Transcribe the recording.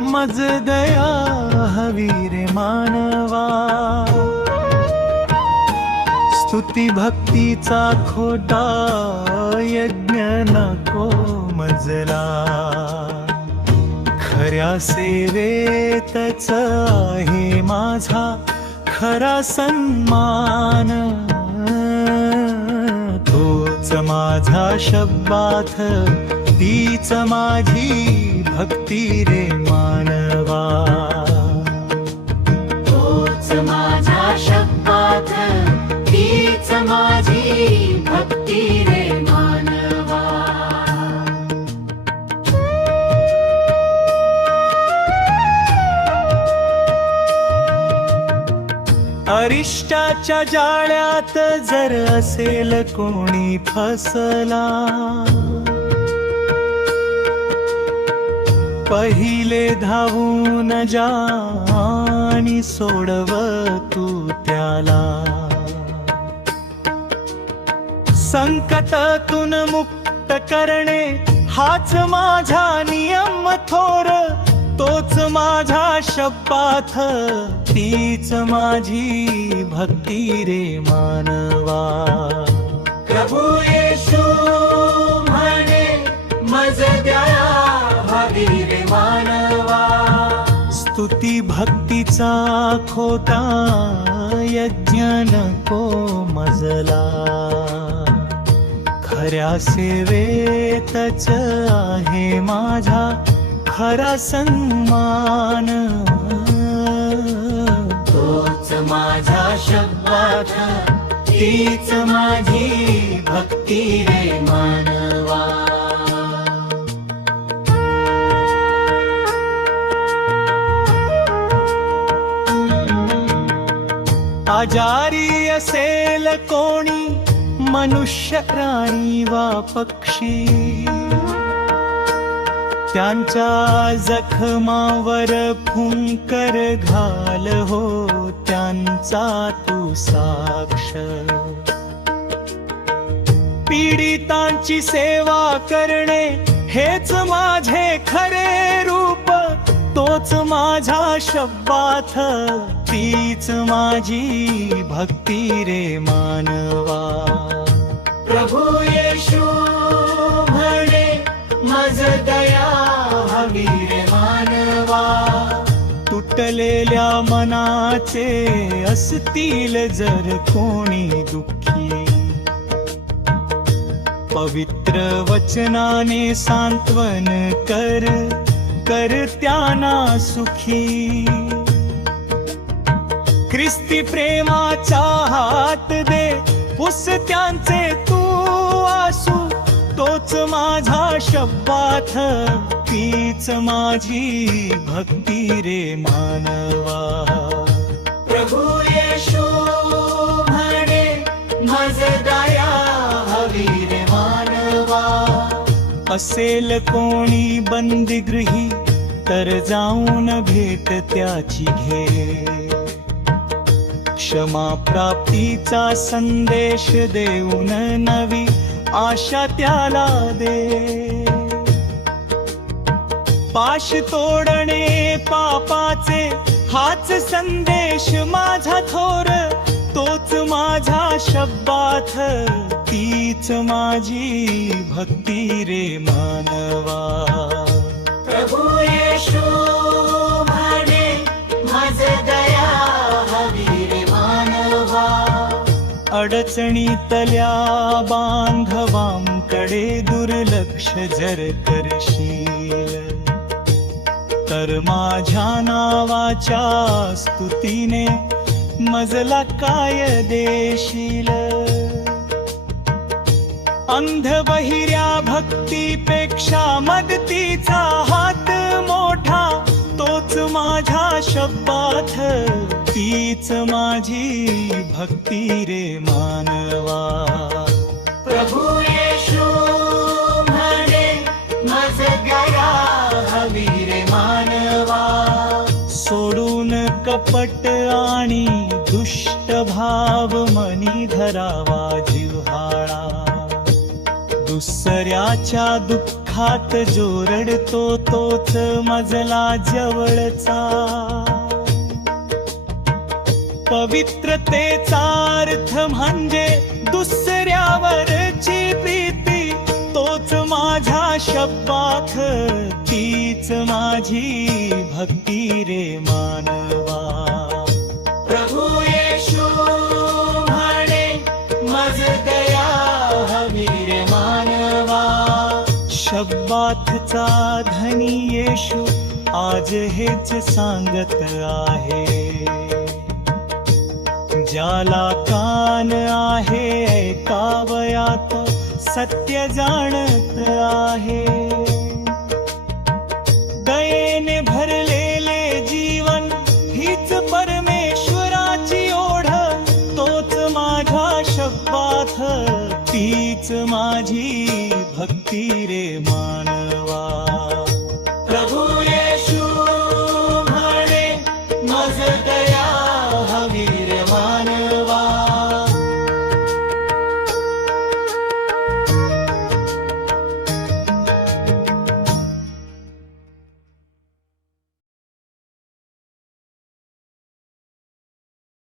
मज दया हवी रे मानवा. स्तुती भक्तीचा खोटा यज्ञ नको मजला. खऱ्या सेवेतच आहे माझा खरा सन्मान. तोच माझा शब्दाथ तीच माझी भक्ती रे मानवा. तोच माझा शब्दात तीच माझी भक्ती रे मानवा. अरिष्टाच्या जाळ्यात जर असेल कोणी फसला पहिले धावून जा आणि सोडव तू त्याला. संकटातून मुक्त करणे हाच माझा नियम थोर. तोच माझा शब्दाथ तीच माझी भक्ती रे मानवा. प्रभू भक्तीचा खोटा यज्ञ नको मजला खऱ्या सेवेतच आहे माझा खरा सन्मान. तोच माझा शब्दात तीच माझी भक्ती रे मानवा. आजारी असेल कोणी मनुष्य प्राणी वा पक्षी. त्यांच्या जखमावर फुंकर घाल हो त्यांचा तू साक्ष. पीडितांची सेवा करणे हेच माझे खरे रूप. तोच माझा शब्दाथ तीच माझी भक्ती रे मानवा. प्रभू येशू म्हणे मज दया हवी रे मानवा. तुटलेल्या मनाचे असतील जर कोणी दुःखी. पवित्र वचनाने सांत्वन कर करत्याना सुखी. ख्रिस्ती प्रेमाचा हात दे उस त्यांचे तू आसू. तोच माझा शब्दाथ तीच माझी भक्ती रे मानवा. प्रभू येशू म्हणे मज दया हवी रे मानवा. असेल कोणी बंदिगृही तर जाऊन भेट त्याची घे. क्षमा प्राप्तीचा संदेश देऊन नवी आशा त्याला दे. पाश तोडणे पापाचे हाच संदेश माझा थोर तोच माझा शब्दाथ तीच माझी भक्ती रे मानवा. प्रभू येशू म्हणे दया हवी रे मानवा अडचणीतल्या बांधवांकडे दुर्लक्ष जर करशील तर माझ्या नावाच्या स्तुतीने मजला काय देशील? अंध बहिऱ्या भक्तीपेक्षा मदतीचा हा तीच माझी भक्ती रे मानवा. प्रभू येशू म्हणे हवी रे मानवा. सोडून कपट आणि दुष्ट भाव मनी धरावा जिव्हाळा. दुसऱ्याच्या दुःखात जो रडतो तोच मजला जवळचा. पवित्रतेचा अर्थ म्हणजे दुसऱ्यावरची प्रीती. तोच माझ्या शब्दाथ तीच माझी भक्ती रे मानवा. प्रभू येशू म्हणे मज दया हवी रे मानवा. शब्दाथचा धनी येशू आज हेच सांगत आहे. ज्याला कान आहे ऐकावयात सत्य जाणत आहे. दयेने भरलेले जीवन हीच परमेश्वराची ओढ तोच माझ्या शब्दाथ तीच माझी भक्ती रे मानवा.